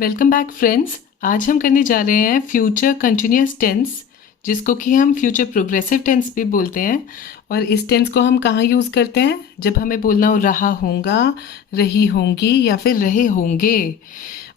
Welcome back friends. आज हम करने जा रहे हैं फ्यूचर कंटिन्यूस टेंस, जिसको कि हम फ्यूचर प्रोग्रेसिव टेंस भी बोलते हैं। और इस टेंस को हम कहाँ यूज़ करते हैं? जब हमें बोलना हो रहा होगा, रही होंगी या फिर रहे होंगे।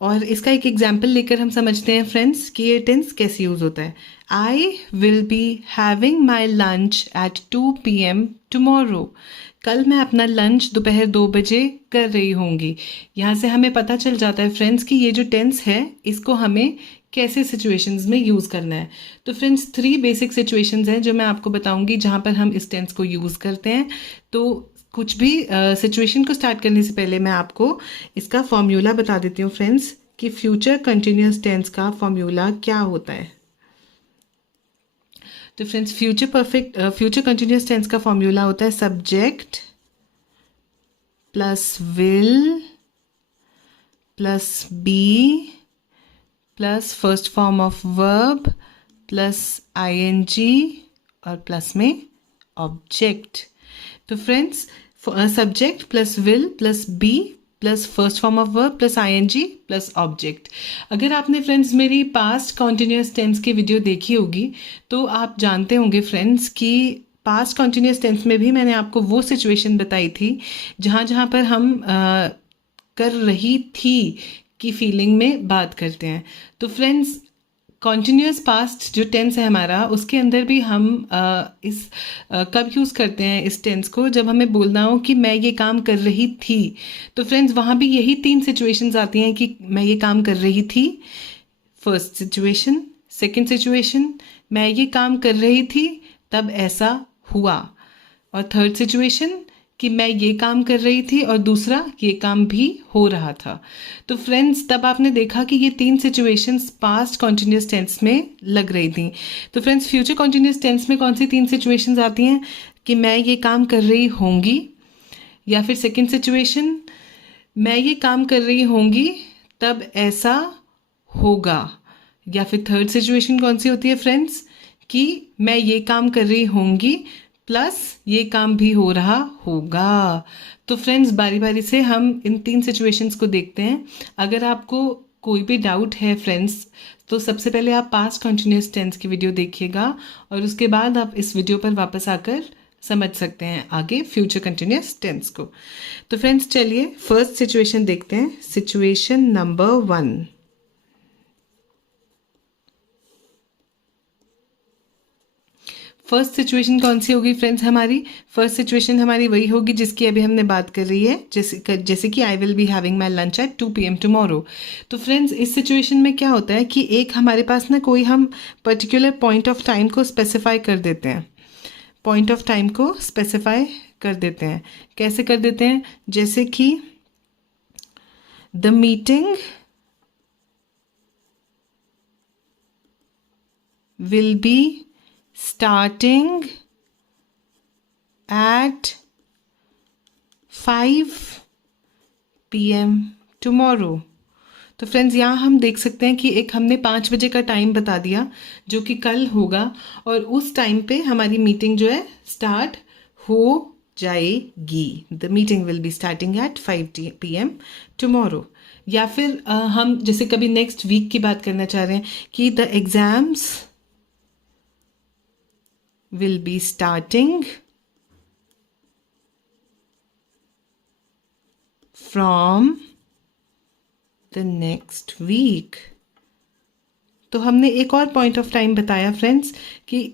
और इसका एक एग्जाम्पल लेकर हम समझते हैं फ्रेंड्स कि ये टेंस कैसे यूज़ होता है। I will be having my lunch at 2 PM tomorrow. कल मैं अपना लंच दोपहर 2 बजे कर रही होंगी। यहाँ से हमें पता चल जाता है फ्रेंड्स कि ये जो टेंस है इसको हमें कैसे सिचुएशंस में यूज़ करना है। तो फ्रेंड्स 3 बेसिक सिचुएशंस हैं जो मैं आपको बताऊंगी जहाँ पर हम इस टेंस को यूज़ करते हैं। तो कुछ भी सिचुएशन को स्टार्ट करने से पहले मैं आपको इसका फॉर्मूला बता देती हूँ फ्रेंड्स कि फ्यूचर कंटिन्यूस टेंस का फॉर्मूला क्या होता है। तो फ्रेंड्स फ्यूचर कंटिन्यूस टेंस का फॉर्मूला होता है subject plus will plus be plus first form of verb plus ING और प्लस में ऑब्जेक्ट। तो friends subject plus will plus be plus first form of verb plus ING plus object. अगर आपने friends मेरी past continuous tense की video देखी होगी तो आप जानते होंगे फ्रेंड्स कि पास्ट कॉन्टिन्यूस टेंस में भी मैंने आपको वो सिचुएशन बताई थी जहाँ जहाँ पर हम कर रही थी की फीलिंग में बात करते हैं। तो फ्रेंड्स कॉन्टिन्यूस पास्ट जो टेंस है हमारा, उसके अंदर भी हम कब यूज़ करते हैं इस टेंस को? जब हमें बोलना हो कि मैं ये काम कर रही थी। तो फ्रेंड्स वहाँ भी यही 3 सिचुएशंस आती हैं कि मैं ये काम कर रही थी, फर्स्ट सिचुएशन। सेकंड सिचुएशन, मैं ये काम कर रही थी तब ऐसा हुआ। और थर्ड सिचुएशन कि मैं ये काम कर रही थी और दूसरा ये काम भी हो रहा था। तो फ्रेंड्स तब आपने देखा कि ये 3 सिचुएशंस पास्ट कॉन्टिन्यूस टेंस में लग रही थी। तो फ्रेंड्स फ्यूचर कॉन्टिन्यूस टेंस में कौन सी 3 सिचुएशंस आती हैं? कि मैं ये काम कर रही होंगी, या फिर सेकंड सिचुएशन मैं ये काम कर रही होंगी तब ऐसा होगा, या फिर थर्ड सिचुएशन कौन सी होती है फ्रेंड्स? कि मैं ये काम कर रही होंगी प्लस ये काम भी हो रहा होगा। तो फ्रेंड्स बारी बारी से हम इन 3 सिचुएशंस को देखते हैं। अगर आपको कोई भी डाउट है फ्रेंड्स तो सबसे पहले आप पास्ट कॉन्टिन्यूस टेंस की वीडियो देखिएगा और उसके बाद आप इस वीडियो पर वापस आकर समझ सकते हैं आगे फ्यूचर कंटिन्यूस टेंस को। तो फ्रेंड्स चलिए फर्स्ट सिचुएशन देखते हैं। Situation number 1। फर्स्ट सिचुएशन कौन सी होगी फ्रेंड्स? हमारी फर्स्ट सिचुएशन हमारी वही होगी जिसकी अभी हमने बात कर रही है, जैसे कि I will be having my lunch at 2 PM tomorrow. तो फ्रेंड्स इस सिचुएशन में क्या होता है कि एक हमारे पास ना कोई हम पर्टिकुलर पॉइंट ऑफ टाइम को स्पेसिफाई कर देते हैं। पॉइंट ऑफ टाइम को स्पेसिफाई कर देते हैं। कैसे कर देते हैं? जैसे कि the meeting will be starting at 5 PM tomorrow। तो फ्रेंड्स यहाँ हम देख सकते हैं कि एक हमने 5 बजे का टाइम बता दिया जो कि कल होगा, और उस टाइम पे हमारी मीटिंग जो है स्टार्ट हो जाएगी। The meeting will be starting at 5 PM tomorrow. या फिर हम जैसे कभी नेक्स्ट वीक की बात करना चाह रहे हैं कि the exams will be starting from the next week। तो हमने एक और पॉइंट ऑफ टाइम बताया फ्रेंड्स कि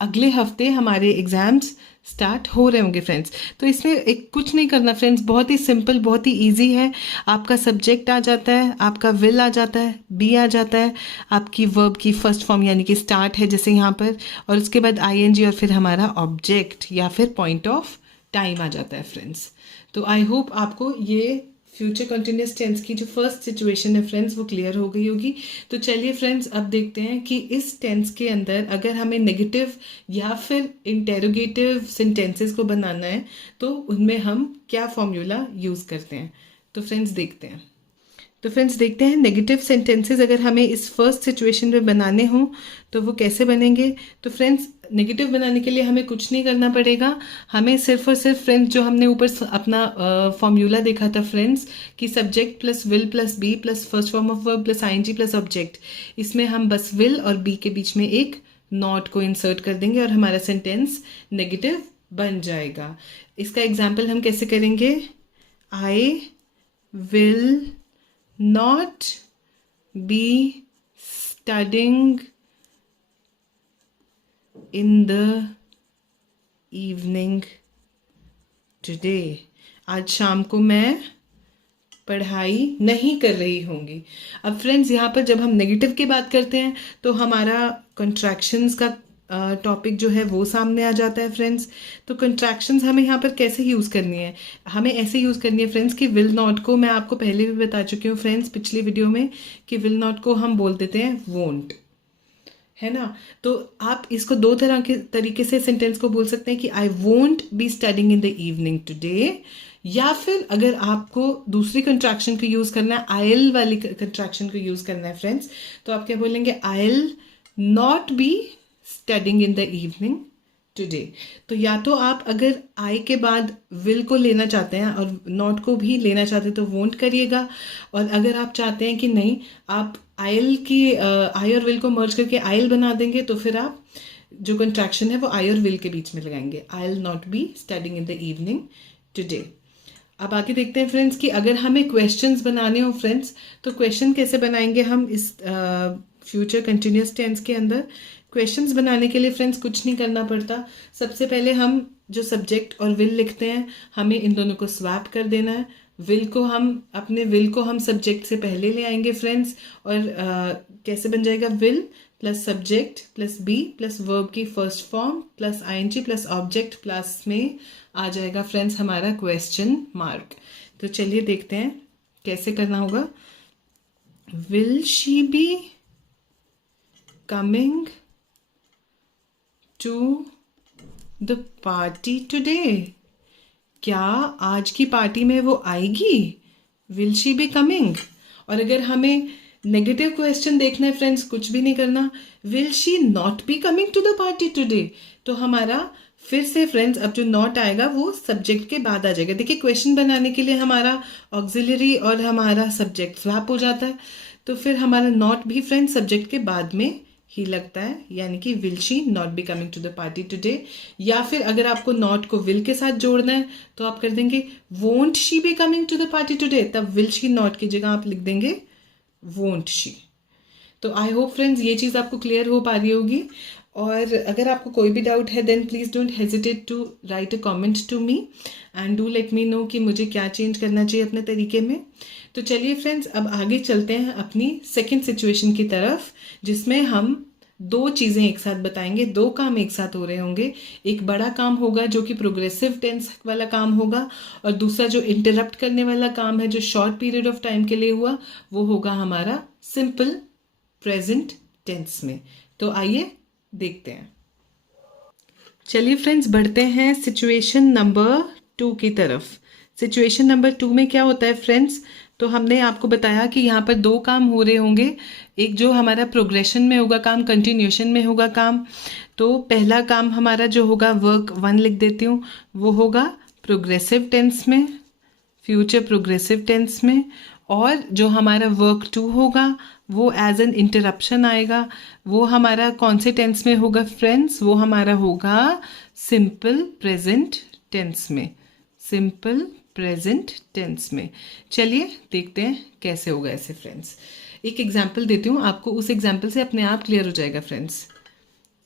अगले हफ्ते हमारे एग्जाम्स स्टार्ट हो रहे होंगे फ्रेंड्स। तो इसमें एक कुछ नहीं करना फ्रेंड्स, बहुत ही सिंपल, बहुत ही इजी है। आपका सब्जेक्ट आ जाता है, आपका विल आ जाता है, बी आ जाता है, आपकी वर्ब की फर्स्ट फॉर्म यानी कि स्टार्ट है जैसे यहाँ पर, और उसके बाद आईएनजी और फिर हमारा ऑब्जेक्ट या फिर पॉइंट ऑफ टाइम आ जाता है फ्रेंड्स। तो आई होप आपको ये फ्यूचर कंटिन्यूस टेंस की जो फर्स्ट सिचुएशन है फ्रेंड्स वो क्लियर हो गई होगी। तो चलिए फ्रेंड्स अब देखते हैं कि इस टेंस के अंदर अगर हमें नेगेटिव या फिर इंटेरोगेटिव सेंटेंसेस को बनाना है तो उनमें हम क्या फॉर्मूला यूज़ करते हैं। तो फ्रेंड्स देखते हैं नेगेटिव सेंटेंसेस अगर हमें इस फर्स्ट सिचुएशन में बनाने हों तो वो कैसे बनेंगे। तो फ्रेंड्स नेगेटिव बनाने के लिए हमें कुछ नहीं करना पड़ेगा, हमें सिर्फ और सिर्फ फ्रेंड्स जो हमने ऊपर अपना फॉर्मूला देखा था फ्रेंड्स कि subject plus will plus be plus first form of verb plus ING plus object, इसमें हम बस विल और बी के बीच में एक नॉट को इंसर्ट कर देंगे और हमारा सेंटेंस नेगेटिव बन जाएगा। इसका एग्जाम्पल हम कैसे करेंगे? I will not be studying in the evening today। आज शाम को मैं पढ़ाई नहीं कर रही होंगी। अब फ्रेंड्स यहाँ पर जब हम नेगेटिव की बात करते हैं तो हमारा कंट्रैक्शंस का टॉपिक जो है वो सामने आ जाता है फ्रेंड्स। तो कंट्रैक्शंस हमें यहाँ पर कैसे यूज़ करनी है? हमें ऐसे यूज़ करनी है फ्रेंड्स कि विल नॉट को मैं आपको पहले भी बता चुकी हूँ फ्रेंड्स पिछली वीडियो में कि विल नॉट को हम बोल देते हैं वोंट, है ना। तो आप इसको दो तरह के तरीके से सेंटेंस को बोल सकते हैं कि I won't be studying in the evening today, या फिर अगर आपको दूसरी कंट्रैक्शन को यूज़ करना है, आइल वाली कंट्रैक्शन को यूज़ करना है फ्रेंड्स, तो आप क्या बोलेंगे? I'll not be studying in the evening today. तो या तो आप अगर आई के बाद विल को लेना चाहते हैं और नॉट को भी लेना चाहते हैं तो वोंट करिएगा, और अगर आप चाहते हैं कि नहीं आप आइल की आई और विल को मर्ज करके आइल बना देंगे तो फिर आप जो कंट्रैक्शन है वो आई और विल के बीच में लगाएंगे, I'll not be studying in the evening today. अब आगे देखते हैं फ्रेंड्स कि अगर हमें क्वेश्चंस बनाने हो फ्रेंड्स तो क्वेश्चन कैसे बनाएंगे हम इस फ्यूचर कंटिन्यूस टेंस के अंदर। क्वेश्चंस बनाने के लिए फ्रेंड्स कुछ नहीं करना पड़ता। सबसे पहले हम जो सब्जेक्ट और विल लिखते हैं हमें इन दोनों को स्वैप कर देना है। विल को हम सब्जेक्ट से पहले ले आएंगे फ्रेंड्स, और कैसे बन जाएगा? Will plus subject plus be plus verb की first form plus ING plus object plus में आ जाएगा फ्रेंड्स हमारा क्वेश्चन मार्क। तो चलिए देखते हैं कैसे करना होगा। Will she be coming to the party today? क्या आज की पार्टी में वो आएगी? Will she be coming. और अगर हमें नेगेटिव क्वेश्चन देखना है फ्रेंड्स, कुछ भी नहीं करना, will she not be coming to the party today, तो हमारा फिर से फ्रेंड्स अब जो नॉट आएगा वो सब्जेक्ट के बाद आ जाएगा। देखिए क्वेश्चन बनाने के लिए हमारा ऑक्सिलरी और हमारा सब्जेक्ट स्वैप हो जाता है, तो फिर हमारा नॉट भी फ्रेंड्स सब्जेक्ट के बाद में ही लगता है, यानी कि will she not be coming to the party today. या फिर अगर आपको नॉट को विल के साथ जोड़ना है तो आप कर देंगे won't she be coming to the party today, तब विल शी नॉट की जगह आप लिख देंगे वोंट शी। तो आई होप फ्रेंड्स ये चीज़ आपको क्लियर हो पा रही होगी, और अगर आपको कोई भी डाउट है then please don't hesitate to write a comment to me and do let me know कि मुझे क्या चेंज करना चाहिए अपने तरीके में। तो चलिए फ्रेंड्स अब आगे चलते हैं अपनी सेकंड सिचुएशन की तरफ, जिसमें हम दो चीज़ें एक साथ बताएंगे, दो काम एक साथ हो रहे होंगे। एक बड़ा काम होगा जो कि प्रोग्रेसिव टेंस वाला काम होगा, और दूसरा जो इंटरप्ट करने वाला काम है जो शॉर्ट पीरियड ऑफ टाइम के लिए हुआ वो होगा हमारा सिंपल प्रेजेंट टेंस में। तो आइए देखते हैं। चलिए फ्रेंड्स बढ़ते हैं सिचुएशन नंबर 2 की तरफ। सिचुएशन नंबर 2 में क्या होता है फ्रेंड्स, तो हमने आपको बताया कि यहाँ पर दो काम हो रहे होंगे। एक जो हमारा प्रोग्रेशन में होगा काम, कंटिन्यूशन में होगा काम। तो पहला काम हमारा जो होगा वर्क 1 लिख देती हूँ, वो होगा प्रोग्रेसिव टेंस में, फ्यूचर प्रोग्रेसिव टेंस में। और जो हमारा वर्क 2 होगा वो एज एन इंटरप्शन आएगा। वो हमारा कौन से टेंस में होगा फ्रेंड्स? वो हमारा होगा सिंपल प्रेजेंट टेंस में, सिंपल प्रेजेंट टेंस में। चलिए देखते हैं कैसे होगा ऐसे फ्रेंड्स। एक एग्जाम्पल देती हूँ आपको, उस एग्जाम्पल से अपने आप क्लियर हो जाएगा friends.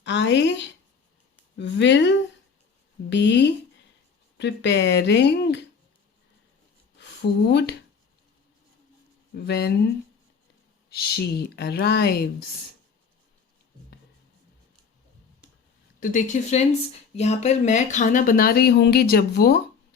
I will B preparing food when she arrives। तो देखिए फ्रेंड्स यहाँ पर मैं खाना बना रही होंगी जब वो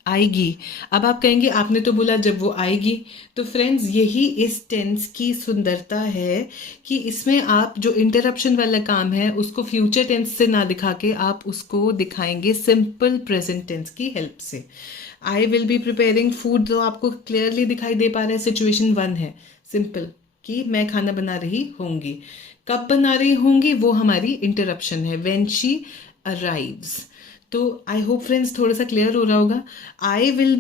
आएगी। अब आप कहेंगे आपने तो बोला जब वो आएगी, तो फ्रेंड्स यही इस टेंस की सुंदरता है कि इसमें आप जो इंटरप्शन वाला काम है उसको फ्यूचर टेंस से ना दिखा के आप उसको दिखाएंगे सिंपल प्रेजेंट टेंस की हेल्प से। आई विल बी प्रिपेयरिंग फूड तो आपको क्लियरली दिखाई दे पा रहा है, सिचुएशन 1 है सिंपल कि मैं खाना बना रही होंगी। कब बना रही होंगी वो हमारी इंटरप्शन है, व्हेन शी अराइव्स। तो आई होप फ्रेंड्स थोड़ा सा क्लियर हो रहा होगा। आई will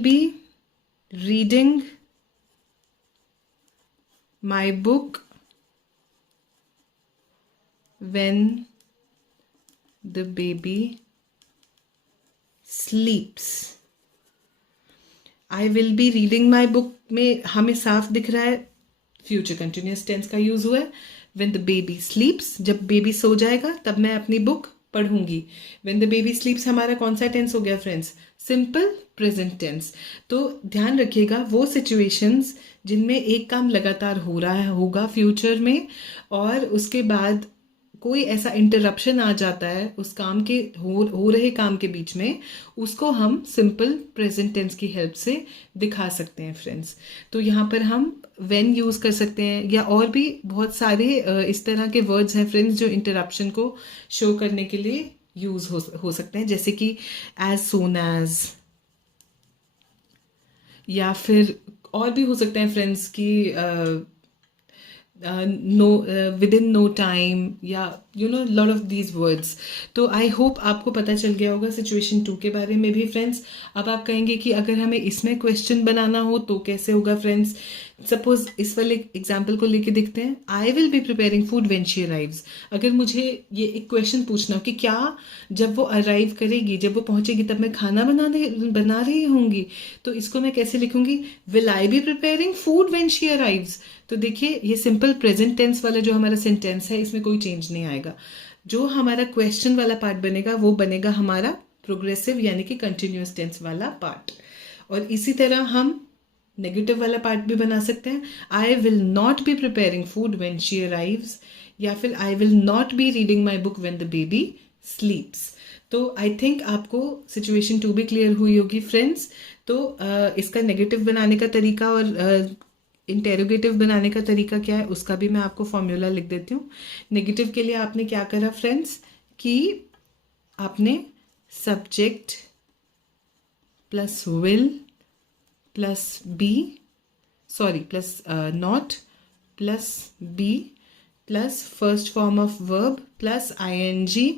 be reading my book when the baby sleeps। I will be reading my book में हमें साफ दिख रहा है फ्यूचर कंटिन्यूस टेंस का यूज हुआ है। व्हेन द बेबी स्लीप्स, जब बेबी सो जाएगा तब मैं अपनी बुक पढ़ूंगी। व्हेन द बेबी स्लीप्स हमारा कौन सा टेंस हो गया फ्रेंड्स? Simple present tense. तो ध्यान रखिएगा वो सिचुएशंस जिनमें एक काम लगातार हो रहा होगा फ्यूचर में, और उसके बाद कोई ऐसा इंटरप्शन आ जाता है उस काम के हो रहे काम के बीच में, उसको हम सिंपल प्रेजेंट टेंस की हेल्प से दिखा सकते हैं फ्रेंड्स। तो यहाँ पर हम व्हेन यूज़ कर सकते हैं, या और भी बहुत सारे इस तरह के वर्ड्स हैं फ्रेंड्स जो इंटरप्शन को शो करने के लिए यूज़ हो सकते हैं, जैसे कि एज सून एज, या फिर और भी हो सकते हैं फ्रेंड्स कि no within no time, या लॉट ऑफ दीज वर्ड्स। तो आई होप आपको पता चल गया होगा सिचुएशन 2 के बारे में भी फ्रेंड्स। अब आप कहेंगे कि अगर हमें इसमें क्वेश्चन बनाना हो तो कैसे होगा फ्रेंड्स? सपोज इस वाले एग्जाम्पल को लेके देखते हैं। आई will B preparing food when she arrives. अगर मुझे ये एक क्वेश्चन पूछना हो कि क्या जब वो अराइव करेगी, जब वो पहुंचेगी, तब मैं खाना बना रही होंगी, तो इसको मैं कैसे लिखूंगी? Will I B preparing food when she arrives. तो देखिए ये सिंपल प्रेजेंट टेंस वाला जो हमारा सेंटेंस है, इसमें कोई चेंज नहीं आएगा। जो हमारा क्वेश्चन वाला पार्ट बनेगा वो बनेगा हमारा प्रोग्रेसिव यानी कि कंटिन्यूअस टेंस वाला पार्ट। और इसी तरह हम नेगेटिव वाला पार्ट भी बना सकते हैं। I will not be preparing food when she arrives, या फिर I will not be reading my book when the baby स्लीप्स। तो आई थिंक आपको सिचुएशन 2 भी क्लियर हुई होगी फ्रेंड्स। तो इसका नेगेटिव बनाने का तरीका और इंटेरोगेटिव बनाने का तरीका क्या है उसका भी मैं आपको फॉर्मूला लिख देती हूँ। नेगेटिव के लिए आपने क्या करा फ्रेंड्स कि आपने subject plus will plus be plus not plus be plus first form of verb plus ING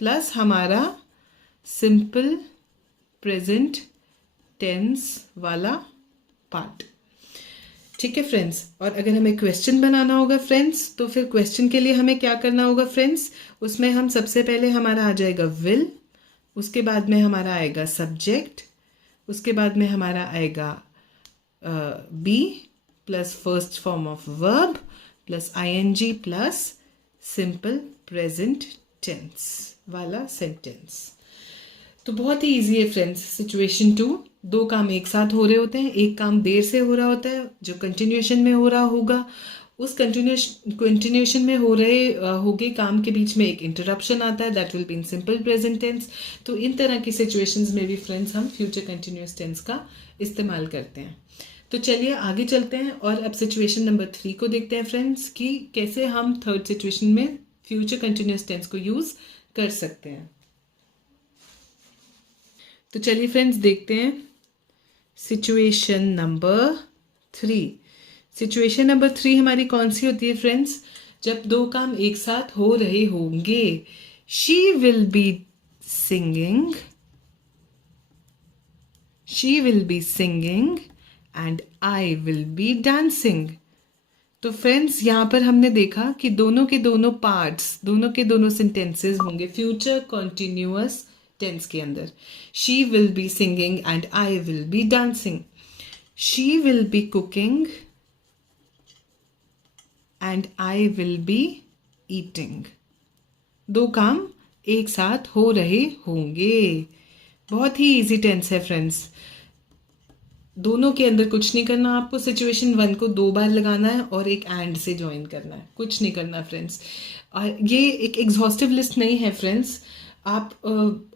plus हमारा सिंपल प्रेजेंट टेंस वाला पार्ट। ठीक है फ्रेंड्स। और अगर हमें क्वेश्चन बनाना होगा फ्रेंड्स, तो फिर क्वेश्चन के लिए हमें क्या करना होगा फ्रेंड्स? उसमें हम सबसे पहले हमारा आ जाएगा विल, उसके बाद में हमारा आएगा सब्जेक्ट, उसके बाद में हमारा आएगा be plus first form of verb plus ING plus simple present tense वाला सेंटेंस। तो बहुत ही इजी है फ्रेंड्स। सिचुएशन 2, 2 काम एक साथ हो रहे होते हैं, एक काम देर से हो रहा होता है जो कंटिन्यूएशन में हो रहा होगा, उस कंटिन्यूएशन में हो रहे होगे काम के बीच में एक इंटरप्शन आता है, that will be in simple present tense. तो इन तरह की सिचुएशंस में भी फ्रेंड्स हम फ्यूचर कंटिन्यूअस टेंस का इस्तेमाल करते हैं। तो चलिए आगे चलते हैं और अब सिचुएशन नंबर 3 को देखते हैं फ्रेंड्स कि कैसे हम थर्ड सिचुएशन में फ्यूचर कंटिन्यूअस टेंस को यूज कर सकते हैं। तो चलिए फ्रेंड्स देखते हैं सिचुएशन नंबर 3। सिचुएशन नंबर 3 हमारी कौन सी होती है फ्रेंड्स? जब 2 काम एक साथ हो रहे होंगे। She will be singing, and I will B dancing. तो फ्रेंड्स यहाँ पर हमने देखा कि दोनों के दोनों पार्ट्स, दोनों के दोनों सेंटेंसेस होंगे फ्यूचर कंटिन्यूअस टेंस के अंदर। She will be singing and I will B dancing. She will be cooking and I will be eating. 2 काम एक साथ हो रहे होंगे। बहुत ही इजी टेंस है फ्रेंड्स। दोनों के अंदर कुछ नहीं करना, आपको सिचुएशन 1 को 2 बार लगाना है और एक एंड से ज्वाइन करना है, कुछ नहीं करना फ्रेंड्स। ये एक एग्जॉस्टिव लिस्ट नहीं है फ्रेंड्स। आप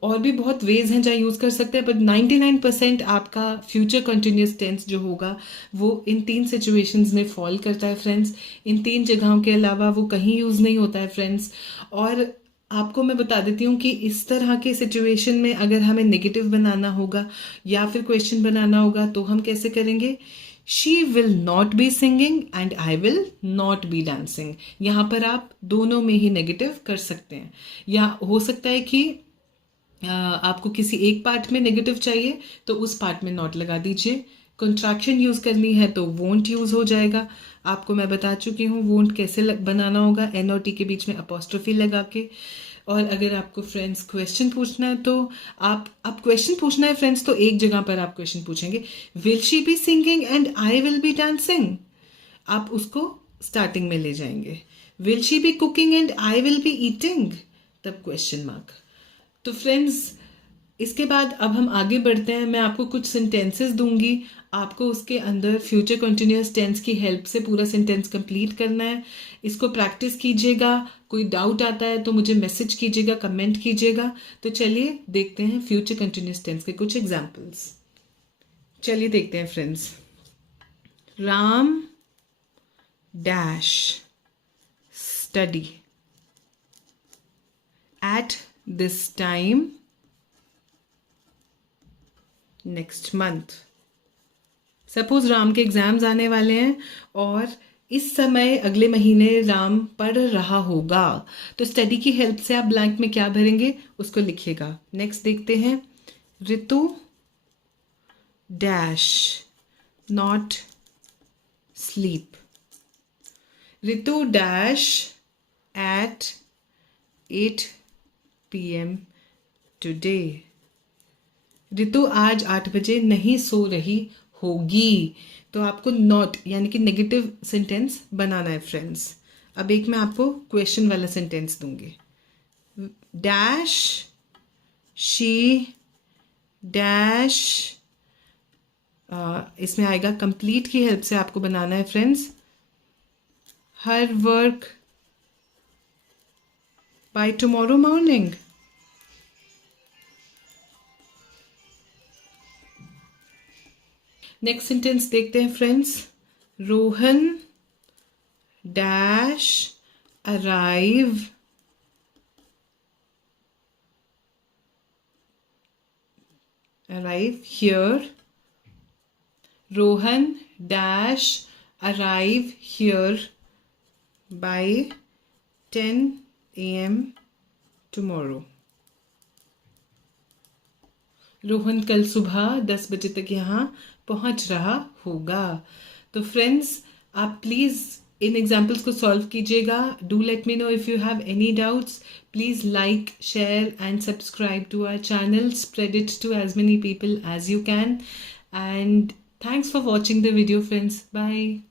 और भी बहुत वेज हैं जहाँ यूज़ कर सकते हैं, बट 99% आपका फ्यूचर कंटिन्यूस टेंस जो होगा वो इन 3 सिचुएशंस में फॉल करता है फ्रेंड्स। इन 3 जगहों के अलावा वो कहीं यूज़ नहीं होता है फ्रेंड्स। और आपको मैं बता देती हूँ कि इस तरह के सिचुएशन में अगर हमें नेगेटिव बनाना होगा या फिर क्वेश्चन बनाना होगा तो हम कैसे करेंगे? She will not be singing and I will not be dancing. यहाँ पर आप दोनों में ही नेगेटिव कर सकते हैं, या हो सकता है कि आपको किसी एक पार्ट में नेगेटिव चाहिए तो उस पार्ट में नॉट लगा दीजिए। कंट्रैक्शन यूज़ करनी है तो वोंट यूज़ हो जाएगा। आपको मैं बता चुकी हूँ वोंट कैसे बनाना होगा, एन और टी के बीच में अपोस्ट्रोफी लगा के। और अगर आपको फ्रेंड्स क्वेश्चन पूछना है तो आप क्वेश्चन पूछना है फ्रेंड्स तो एक जगह पर आप क्वेश्चन पूछेंगे, will she be singing and I will B dancing, आप उसको स्टार्टिंग में ले जाएंगे। Will she B cooking and I will be eating, तब क्वेश्चन मार्क। तो फ्रेंड्स इसके बाद अब हम आगे बढ़ते हैं। मैं आपको कुछ सेंटेंसेस दूंगी, आपको उसके अंदर फ्यूचर कंटिन्यूअस टेंस की हेल्प से पूरा सेंटेंस कंप्लीट करना है। इसको प्रैक्टिस कीजिएगा। कोई डाउट आता है तो मुझे मैसेज कीजिएगा, कमेंट कीजिएगा। तो चलिए देखते हैं फ्यूचर कंटिन्यूअस टेंस के कुछ एग्जाम्पल्स। चलिए देखते हैं friends. Ram dash study at this time next month। Suppose Ram के एग्जाम्स आने वाले हैं और इस समय अगले महीने राम पढ़ रहा होगा, तो स्टडी की हेल्प से आप ब्लैंक में क्या भरेंगे उसको लिखिएगा। नेक्स्ट देखते हैं। Ritu dash not sleep. Ritu dash at 8 PM today. Ritu आज 8 बजे नहीं सो रही होगी। तो आपको नॉट यानी कि नेगेटिव सेंटेंस बनाना है फ्रेंड्स। अब एक मैं आपको क्वेश्चन वाला सेंटेंस दूंगी। डैश शी डैश, इसमें आएगा कंप्लीट की हेल्प से आपको बनाना है friends. Her work by tomorrow morning। Next sentence देखते हैं friends. Rohan dash arrive here. Rohan dash arrive here by 10 AM tomorrow। Rohan कल सुबह 10 बजे तक यहाँ पहुँच रहा होगा। तो फ्रेंड्स आप प्लीज़ इन एग्जाम्पल्स को सॉल्व कीजिएगा। Do let me know if you have any doubts. Please like share and subscribe to our channel. Spread it to as many people as you can, and thanks for watching the video friends. Bye।